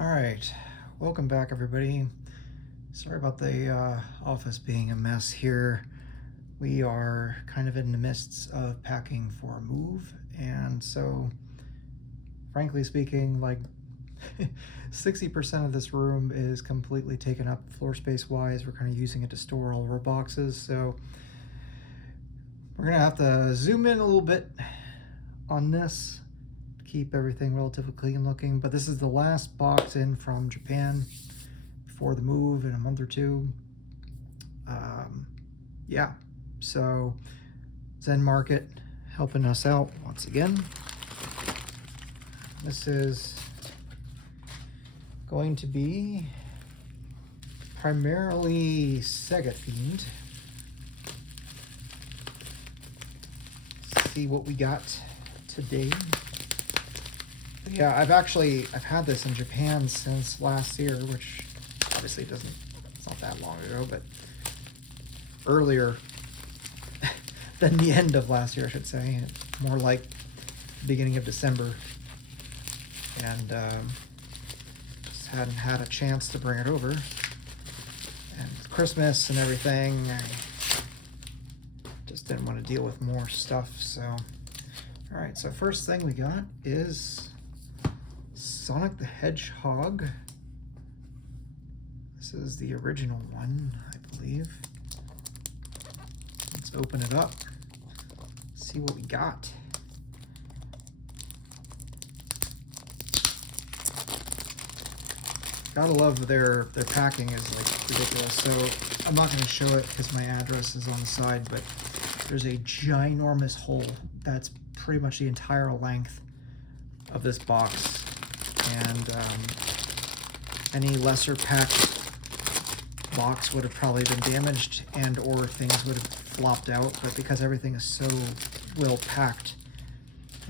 All right, welcome back, everybody. Sorry about the office being a mess here. We are kind of in the midst of packing for a move, and so, frankly speaking, like 60% of this room is completely taken up floor space wise. We're kind of using it to store all of our boxes, so we're gonna have to zoom in a little bit on this, keep everything relatively clean looking. But this is the last box in from Japan before the move in a month or two. Yeah, so Zenmarket helping us out once again. This is going to be primarily Sega themed. See what we got today. Yeah, I've had this in Japan since last year, which obviously it's not that long ago, but earlier than the end of last year, I should say. More like beginning of December. And just hadn't had a chance to bring it over. And with Christmas and everything, I just didn't want to deal with more stuff. So, all right, so first thing we got is Sonic the Hedgehog. This is the original one, I believe. Let's open it up, see what we got. Gotta love their packing is like ridiculous. So I'm not going to show it because my address is on the side, but there's a ginormous hole that's pretty much the entire length of this box, and any lesser packed box would have probably been damaged and or things would have flopped out. But because everything is so well packed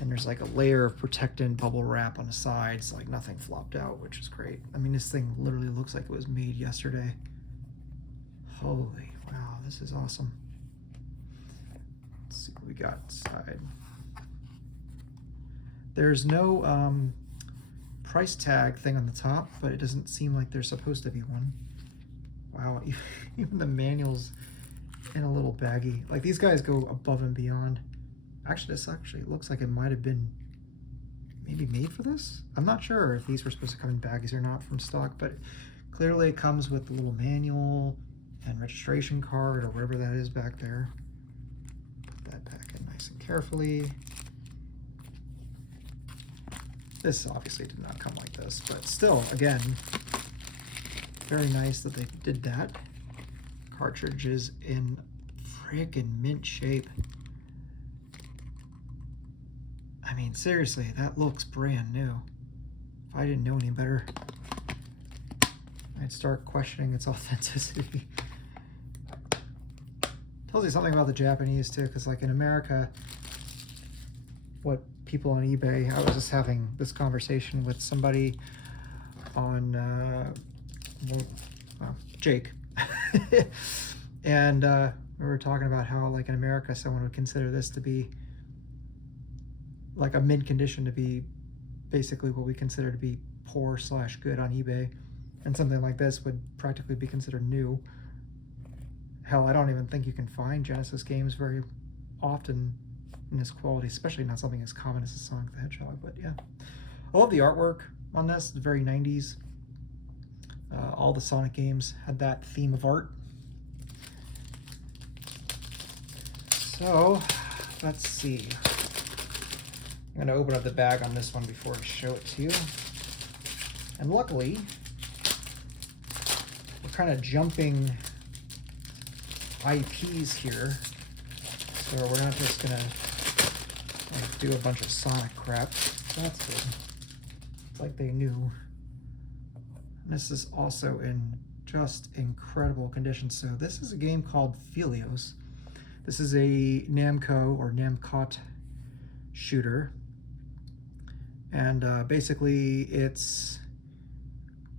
and there's like a layer of protectant bubble wrap on the sides, like nothing flopped out, which is great. I mean, this thing literally looks like it was made yesterday. Holy wow, this is awesome. Let's see what we got inside. There's no price tag thing on the top, but it doesn't seem like there's supposed to be one. Wow, even the manual's in a little baggie. Like, these guys go above and beyond. Actually, this actually looks like it might have been maybe made for this. I'm not sure if these were supposed to come in baggies or not from stock, but clearly it comes with the little manual and registration card or whatever that is back there. Put that back in nice and carefully. This obviously did not come like this, but still, again, very nice that they did that. Cartridge is in freaking mint shape. I mean, seriously, that looks brand new. If I didn't know any better, I'd start questioning its authenticity. Tells you something about the Japanese too, because like in America, what people on eBay, I was just having this conversation with somebody on Jake. And we were talking about how, like, in America, someone would consider this to be like a mid condition, to be basically what we consider to be poor / good on eBay, and something like this would practically be considered new. Hell, I don't even think you can find Genesis games very often in this quality, especially not something as common as a Sonic the Hedgehog. But yeah, I love the artwork on this. It's very 90s. All the Sonic games had that theme of art. So let's see. I'm going to open up the bag on this one before I show it to you. And luckily, we're kind of jumping IPs here. So we're not just going to do a bunch of Sonic crap. So that's good. It's like they knew. And this is also in just incredible condition. So this is a game called Philios. This is a Namco or Namcot shooter. And basically it's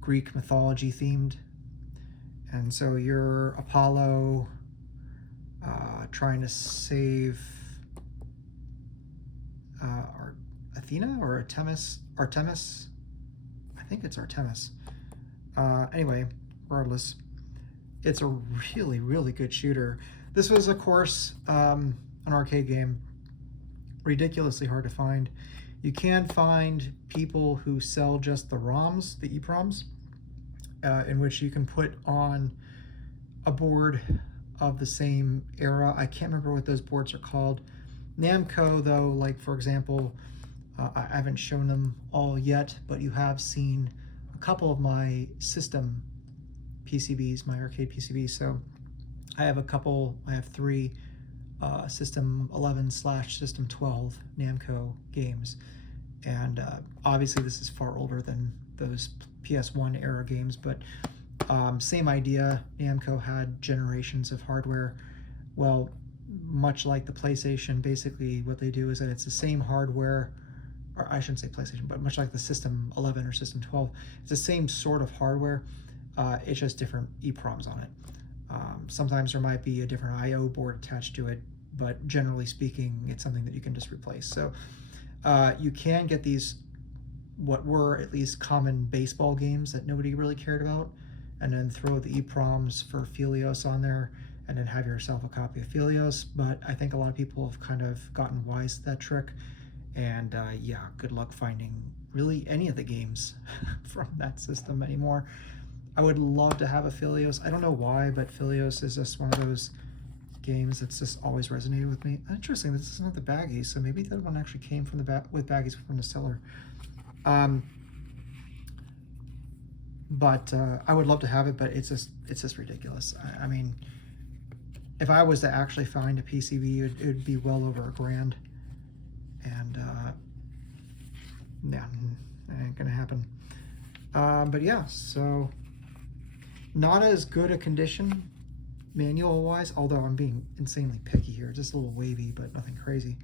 Greek mythology themed. And so you're Apollo trying to save Athena or Artemis. I think it's Artemis. Anyway, regardless, it's a really, really good shooter. This was, of course, an arcade game, ridiculously hard to find. You can find people who sell just the ROMs, the EPROMs, in which you can put on a board of the same era. I can't remember what those boards are called. Namco, though, like for example, I haven't shown them all yet, but you have seen a couple of my system PCBs, my arcade PCBs. So I have three System 11/System 12 Namco games. And obviously this is far older than those PS1 era games, but same idea. Namco had generations of hardware. Well, much like the PlayStation, basically what they do is that it's the same hardware, or I shouldn't say PlayStation, but much like the System 11 or System 12, it's the same sort of hardware. It's just different EPROMs on it. Sometimes there might be a different I/O board attached to it, but generally speaking, it's something that you can just replace. So you can get these, what were at least common baseball games that nobody really cared about, and then throw the EPROMs for Philios on there, and then have yourself a copy of Philios. But I think a lot of people have kind of gotten wise to that trick, and yeah, good luck finding really any of the games from that system anymore. I would love to have a Philios. I don't know why, but Philios is just one of those games that's just always resonated with me. Interesting, this doesn't have the baggies, so maybe that one actually came from the with baggies from the seller. But I would love to have it, but it's just ridiculous. I mean, if I was to actually find a PCB, it would be well over $1,000, and yeah, that ain't gonna happen. But yeah, so not as good a condition manual wise, although I'm being insanely picky here. Just a little wavy, but nothing crazy.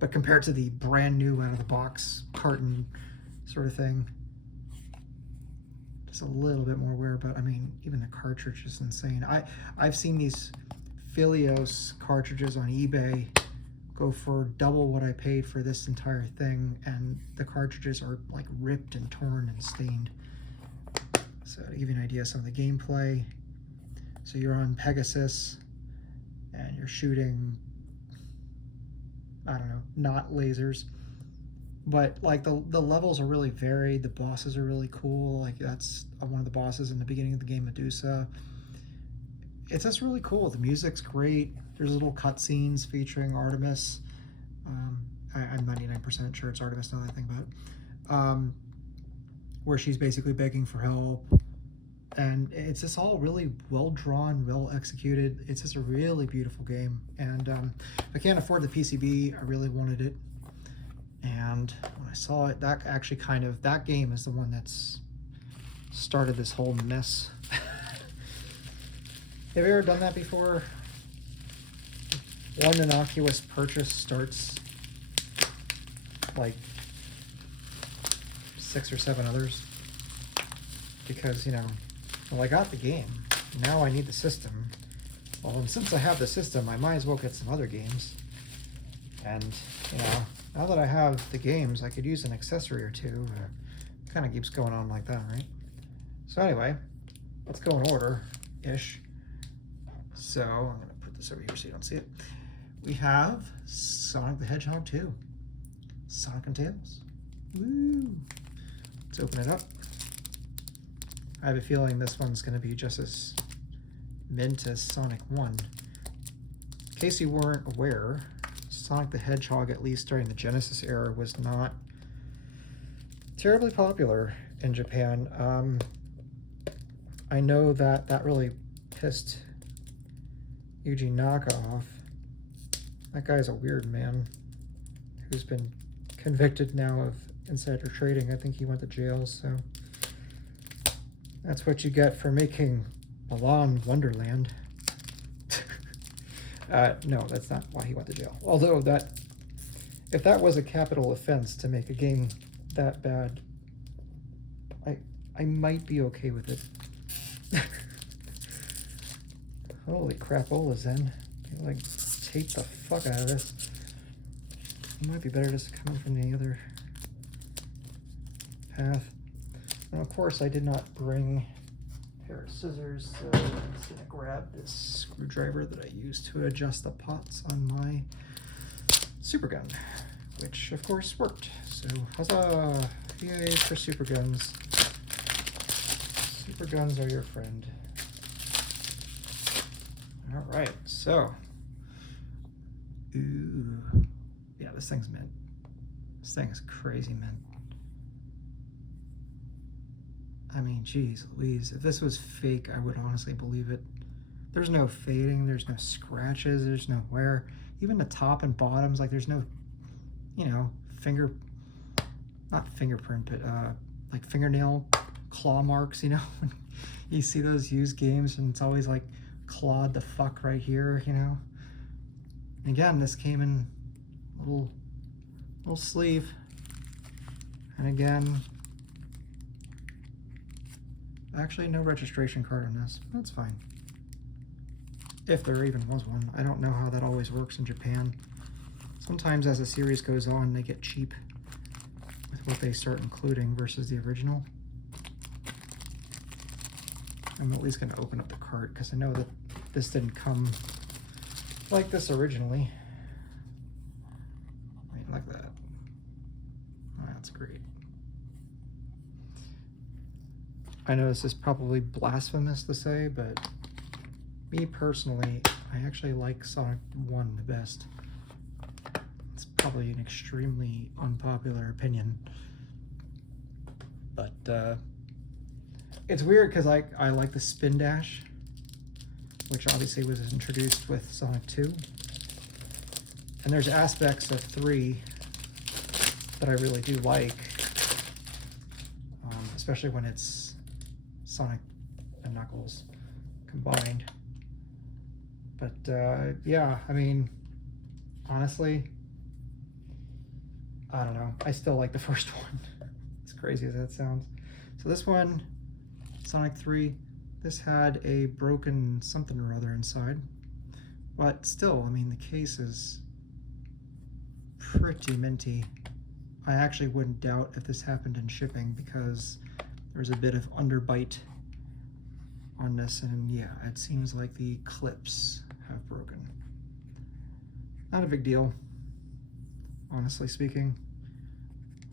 But compared to the brand new out of the box carton sort of thing, just a little bit more wear. But I mean, even the cartridge is insane. I've seen these Philios cartridges on eBay go for double what I paid for this entire thing, and the cartridges are like ripped and torn and stained. So to give you an idea of some of the gameplay, so you're on Pegasus and you're shooting, I don't know, not lasers, but like the levels are really varied. The bosses are really cool. Like that's one of the bosses in the beginning of the game, Medusa. It's just really cool. The music's great. There's little cutscenes featuring Artemis. I'm 99% sure it's Artemis now that I think about it. Where she's basically begging for help. And it's just all really well drawn, well executed. It's just a really beautiful game. And if I can't afford the PCB, I really wanted it. And when I saw it, that actually that game is the one that's started this whole mess. Have you ever done that before? One innocuous purchase starts like 6 or 7 others. Because, you know, well, I got the game. Now I need the system. Well, and since I have the system, I might as well get some other games. And, you know, now that I have the games, I could use an accessory or two. Kind of keeps going on like that, right? So anyway, let's go in order-ish. So I'm going to put this over here so you don't see it. We have Sonic the Hedgehog 2. Sonic and Tails. Woo! Let's open it up. I have a feeling this one's going to be just as mint as Sonic 1. In case you weren't aware, Sonic the Hedgehog, at least during the Genesis era, was not terribly popular in Japan. I know that really pissed Yuji Naka off. That guy's a weird man who's been convicted now of insider trading. I think he went to jail, so that's what you get for making Balan Wonderland. No, that's not why he went to jail. Although if that was a capital offense to make a game that bad, I might be okay with it. Holy crapola, Zen. You like tape the fuck out of this. It might be better just coming from the other path. And of course I did not bring a pair of scissors, so I'm just gonna grab this screwdriver that I use to adjust the pots on my super gun, which of course worked. So huzzah! Yay for super guns. Super guns are your friend. All right, so, ooh, yeah, this thing's mint. This thing is crazy mint. I mean, geez Louise, if this was fake, I would honestly believe it. There's no fading, there's no scratches, there's no wear. Even the top and bottoms, like there's no, you know, not fingerprint, but like fingernail claw marks, you know? You see those used games and it's always like clawed the fuck right here, you know? And again, this came in a little sleeve. And again, actually no registration card on this. That's fine. If there even was one. I don't know how that always works in Japan. Sometimes as the series goes on, they get cheap with what they start including versus the original. I'm at least going to open up the cart because I know that this didn't come like this originally. Wait, like that. Oh, that's great. I know this is probably blasphemous to say, but me personally, I actually like Sonic 1 the best. It's probably an extremely unpopular opinion. But it's weird because I like the spin dash, which obviously was introduced with Sonic 2. And there's aspects of 3 that I really do like, especially when it's Sonic and Knuckles combined. But yeah, I mean, honestly, I don't know. I still like the first one, as crazy as that sounds. So this one, Sonic 3, this had a broken something or other inside. But still, I mean, the case is pretty minty. I actually wouldn't doubt if this happened in shipping because there's a bit of underbite on this, and yeah, it seems like the clips have broken. Not a big deal, honestly speaking.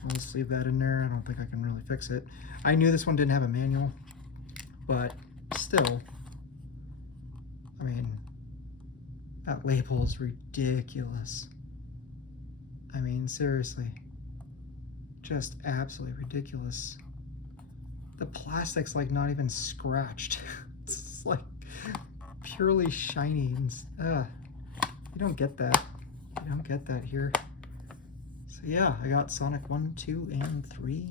I'll just leave that in there. I don't think I can really fix it. I knew this one didn't have a manual, but still, I mean, that label is ridiculous. I mean, seriously, just absolutely ridiculous. The plastic's like not even scratched. It's like purely shiny and you don't get that. You don't get that here. So yeah, I got Sonic 1, 2, and 3,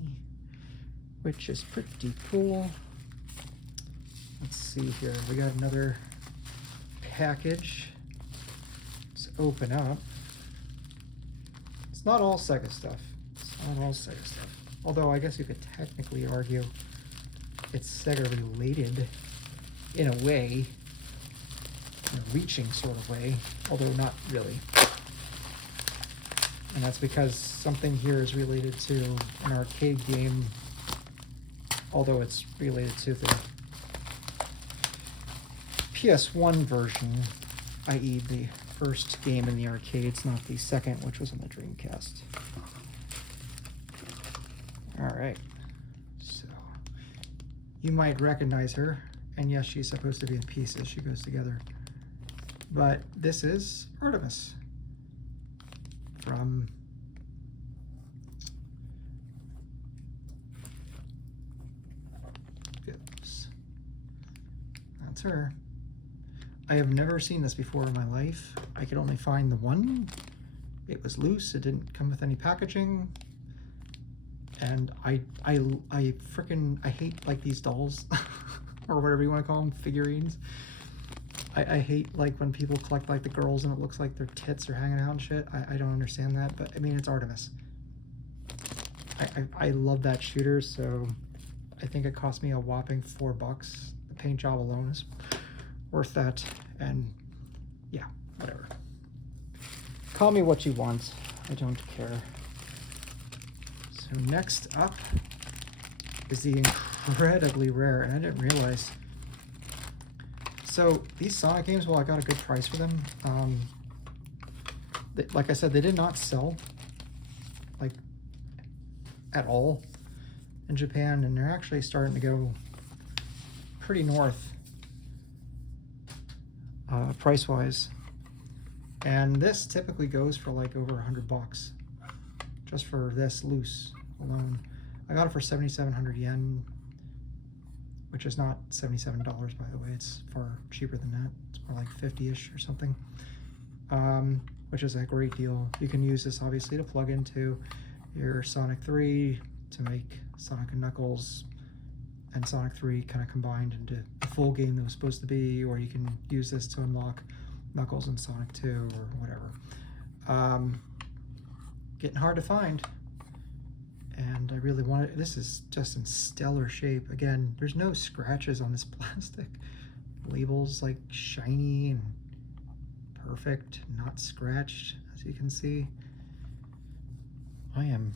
which is pretty cool. Let's see here. We got another package. Let's open up. It's not all Sega stuff. It's not all Sega stuff. Although I guess you could technically argue it's Sega related in a way, in a reaching sort of way, although not really. And that's because something here is related to an arcade game, although it's related to the PS1 version, i.e. the first game in the arcades, not the second, which was on the Dreamcast. Alright, so you might recognize her, and yes, she's supposed to be in pieces, she goes together. But this is Artemis from that's her. I have never seen this before in my life. I could only find the one. It was loose, it didn't come with any packaging. And I hate like these dolls or whatever you want to call them, figurines. I hate like when people collect like the girls and it looks like their tits are hanging out and shit. I don't understand that, but I mean, it's Artemis. I love that shooter, so I think it cost me a whopping $4. The paint job alone is worth that, and yeah, whatever. Call me what you want, I don't care. So next up, is the incredibly rare, and I didn't realize. So these Sonic games, well, I got a good price for them. Like I said, they did not sell like at all in Japan, and they're actually starting to go pretty north price-wise. And this typically goes for like over $100 just for this loose alone. I got it for 7,700 yen, which is not $77, by the way. It's far cheaper than that. It's more like 50-ish or something, which is a great deal. You can use this obviously to plug into your Sonic 3 to make Sonic and Knuckles and Sonic 3 kind of combined into the full game that was supposed to be, or you can use this to unlock Knuckles and Sonic 2 or whatever. Getting hard to find, and I really want it. This is just in stellar shape. Again, there's no scratches on this plastic. Labels like shiny and perfect, not scratched, as you can see. I am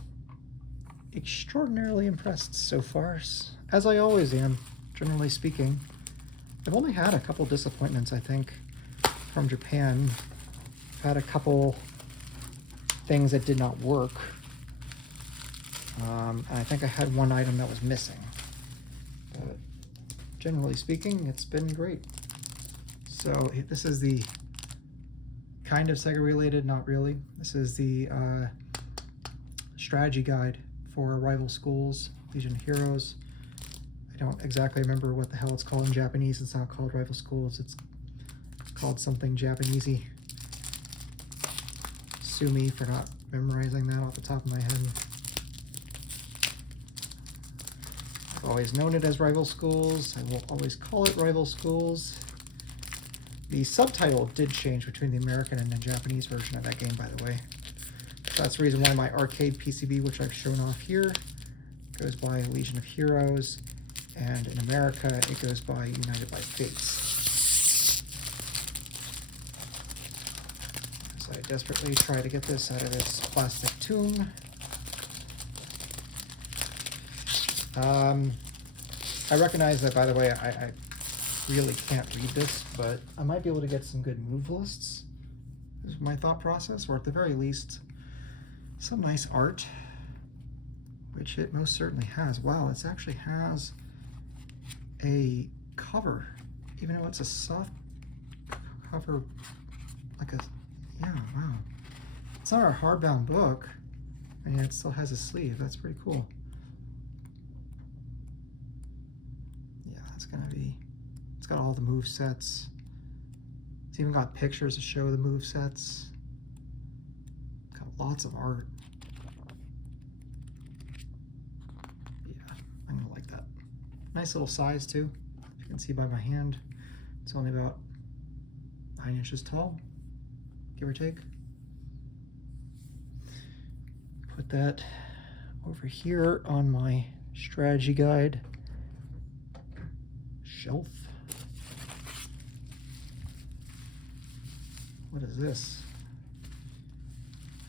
extraordinarily impressed so far, as I always am, generally speaking. I've only had a couple disappointments, I think, from Japan. I've had a couple things that did not work. And I think I had one item that was missing. But generally speaking, it's been great. So this is the kind of Sega related, not really. This is the strategy guide for Rival Schools, Legion of Heroes. I don't exactly remember what the hell it's called in Japanese. It's not called Rival Schools. It's called something Japanesey. Sue me for not memorizing that off the top of my head. I've always known it as Rival Schools. I will always call it Rival Schools. The subtitle did change between the American and the Japanese version of that game, by the way. So that's the reason why my arcade PCB, which I've shown off here, goes by Legion of Heroes, and in America it goes by United by Fates. So I desperately try to get this out of its plastic tomb. I recognize that, by the way, I really can't read this, but I might be able to get some good move lists, is my thought process, or at the very least, some nice art, which it most certainly has. Wow, it actually has a cover, even though it's a soft cover, like a, yeah, wow. It's not a hardbound book, and yet it still has a sleeve. That's pretty cool. Yeah, it's gonna be, it's got all the move sets. It's even got pictures to show the move sets. Got lots of art. Yeah, I'm gonna like that. Nice little size too. You can see by my hand, it's only about 9 inches tall, give or take. Put that over here on my strategy guide shelf. What is this?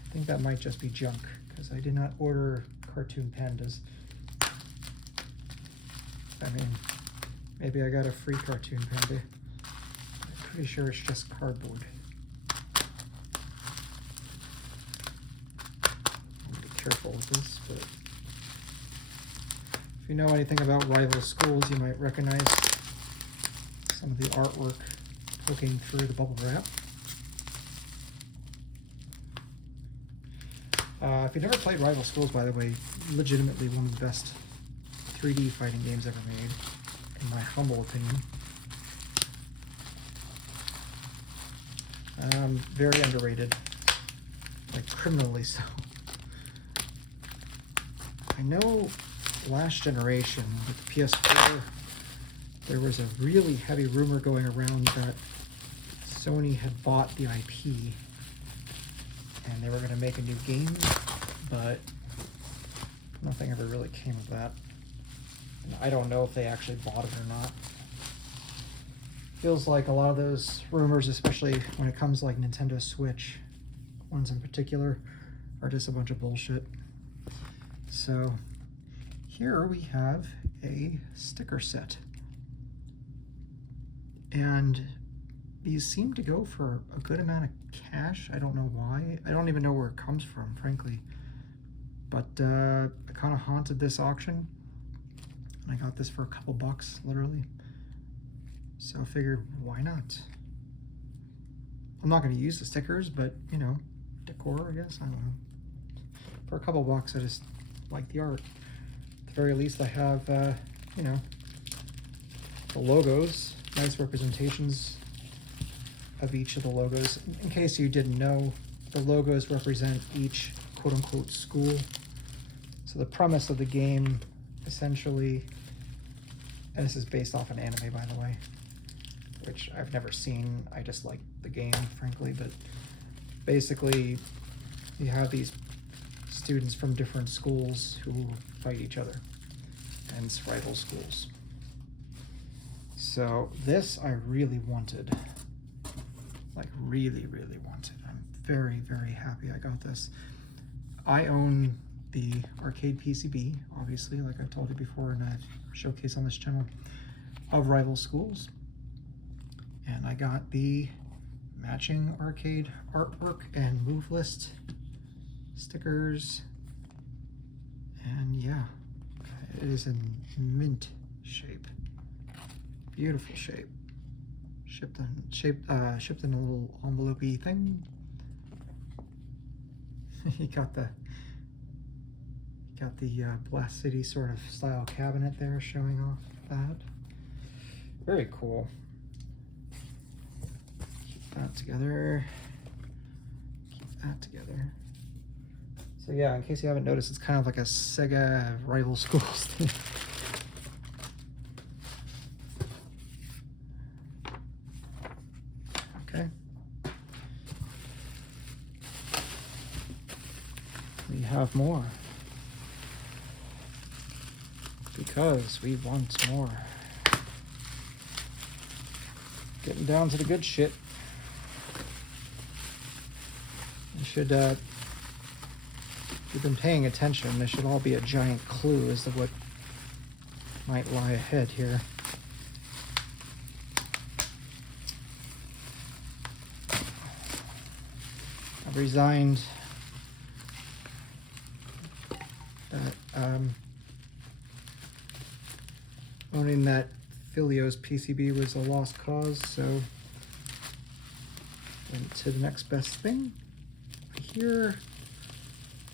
I think that might just be junk, because I did not order cartoon pandas. I mean, maybe I got a free cartoon panda. I'm pretty sure it's just cardboard. I'll be careful with this, but if you know anything about Rival Schools, you might recognize some of the artwork poking through the bubble wrap. If you've never played Rival Schools, by the way, legitimately one of the best 3D fighting games ever made, in my humble opinion. Very underrated, like criminally so. I know last generation with the PS4, there was a really heavy rumor going around that Sony had bought the IP and they were going to make a new game, but nothing ever really came of that. And I don't know if they actually bought it or not. Feels like a lot of those rumors, especially when it comes to like Nintendo Switch, ones in particular, are just a bunch of bullshit. So here we have a sticker set. And these seem to go for a good amount of cash. I don't know why. I don't even know where it comes from, frankly. But I kind of haunted this auction. And I got this for a couple bucks, literally. So I figured, why not? I'm not going to use the stickers, but, you know, decor, I guess. I don't know. For a couple bucks, I just like the art. At the very least, I have, you know, the logos, nice representations of each of the logos. In case you didn't know, the logos represent each quote-unquote school. So the premise of the game, essentially, and this is based off an anime, by the way, which I've never seen. I just like the game, frankly, but basically you have these students from different schools who fight each other, and it's rival schools. So this I really wanted, like really wanted. I'm very happy I got this. I own the arcade PCB, obviously, like I told you before in a showcase on this channel, of rival schools, and I got the matching arcade artwork and move list stickers, and yeah, it is in mint shape. Beautiful shape. Shipped in a little envelope-y thing. You got the Blast City sort of style cabinet there showing off that. Very cool. Keep that together. Keep that together. So yeah, in case you haven't noticed, it's kind of like a Sega rival schools thing. Okay. We have more. Because we want more. Getting down to the good shit. You should, if you've been paying attention, there should all be a giant clue as to what might lie ahead here. I've resigned that owning that Philios PCB was a lost cause, so went to the next best thing. Here,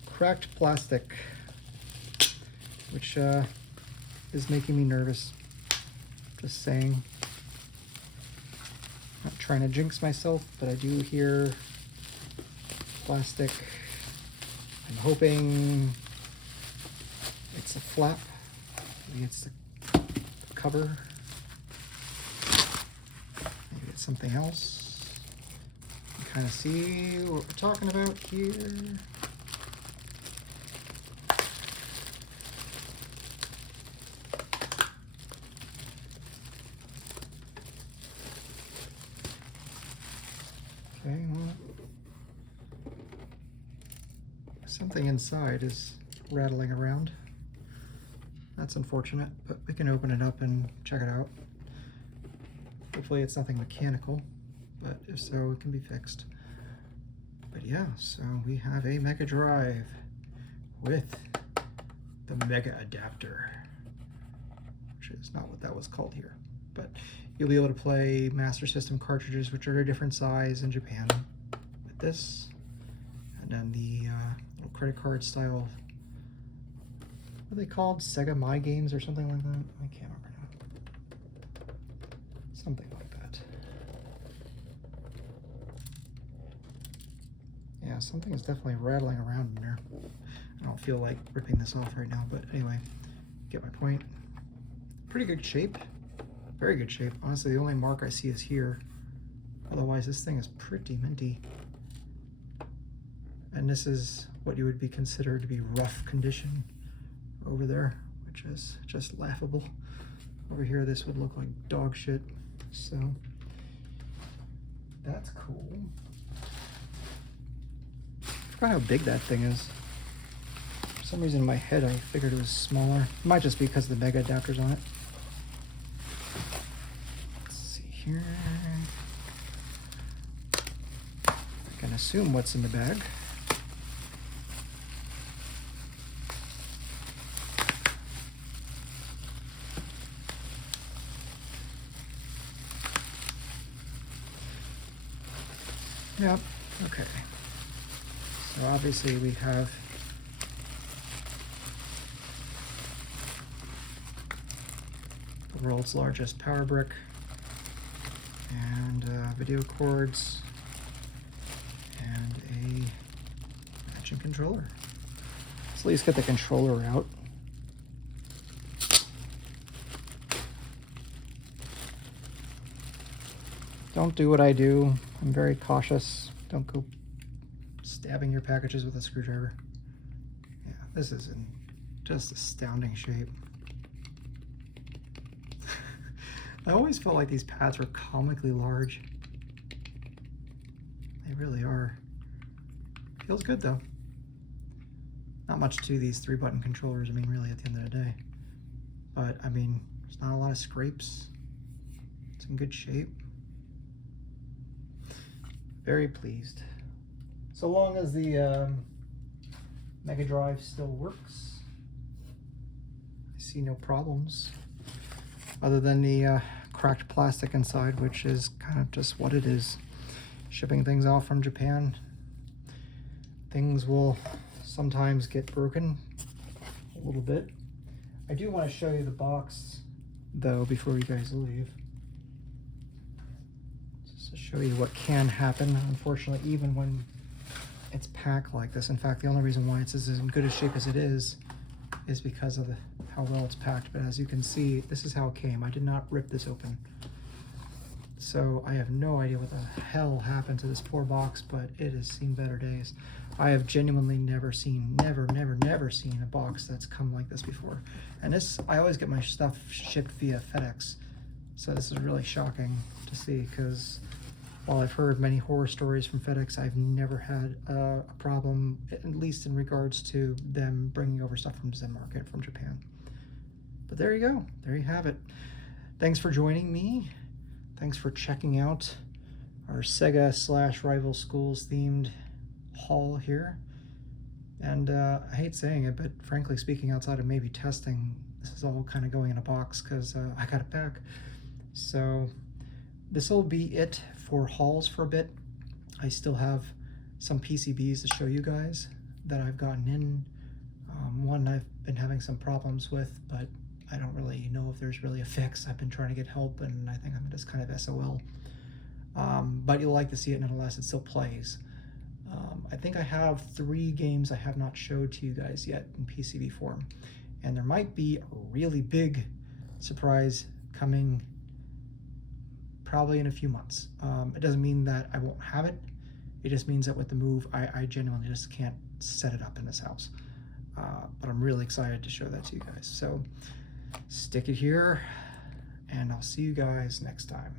cracked plastic, which is making me nervous. Just saying. Not trying to jinx myself, but I do hear plastic. I'm hoping it's a flap. Maybe it's the cover. Maybe it's something else. You kind of see what we're talking about here. Okay, well, something inside is rattling around. That's unfortunate, but we can open it up and check it out. Hopefully it's nothing mechanical, but if so, it can be fixed. But yeah, so we have a Mega Drive with the Mega Adapter, which is not what that was called here, but you'll be able to play Master System cartridges, which are a different size in Japan, with this, and then the little credit card style. What are they called? Sega My Games or something like that? I can't remember now. Something like that. Yeah, something is definitely rattling around in there. I don't feel like ripping this off right now, but anyway, get my point. Pretty good shape. Very good shape. Honestly, the only mark I see is here. Otherwise, this thing is pretty minty. And this is what you would be considered to be rough condition over there, which is just laughable. Over here, this would look like dog shit. So that's cool. I forgot how big that thing is. For some reason in my head I figured it was smaller. It might just be because of the mega adapters on it. Let's see here. I can assume what's in the bag. Yep, okay. So obviously we have the world's largest power brick and video cords and a matching controller. Let's at least get the controller out. Don't do what I do. I'm very cautious. Don't go stabbing your packages with a screwdriver. Yeah, this is in just astounding shape. I always felt like these pads were comically large. They really are. Feels good though. Not much to these 3-button controllers, I mean, really, at the end of the day. But, I mean, there's not a lot of scrapes. It's in good shape. Very pleased. So long as the Mega Drive still works, I see no problems. Other than the cracked plastic inside, which is kind of just what it is. Shipping things off from Japan, things will sometimes get broken a little bit. I do want to show you the box though before you guys leave, just to show you what can happen, unfortunately, even when it's packed like this. In fact, the only reason why it's as in good a shape as it is because of how well it's packed. But as you can see, this is how it came. I did not rip this open. So I have no idea what the hell happened to this poor box, but it has seen better days. I have genuinely never seen a box that's come like this before. And this, I always get my stuff shipped via FedEx. So this is really shocking to see, because while I've heard many horror stories from FedEx, I've never had a problem, at least in regards to them bringing over stuff from Zenmarket from Japan. But there you go. There you have it. Thanks for joining me. Thanks for checking out our Sega/Rival Schools themed haul here. And I hate saying it, but frankly speaking, outside of maybe testing, this is all kind of going in a box because I got it back. So this will be it for hauls for a bit. I still have some PCBs to show you guys that I've gotten in. One I've been having some problems with, but I don't really know if there's really a fix. I've been trying to get help, and I think I'm just kind of SOL. But you'll like to see it nonetheless. It still plays. I think I have 3 games I have not showed to you guys yet in PCB form. And there might be a really big surprise coming probably in a few months. It doesn't mean that I won't have it. It just means that with the move, I genuinely just can't set it up in this house. But I'm really excited to show that to you guys. So stick it here, and I'll see you guys next time.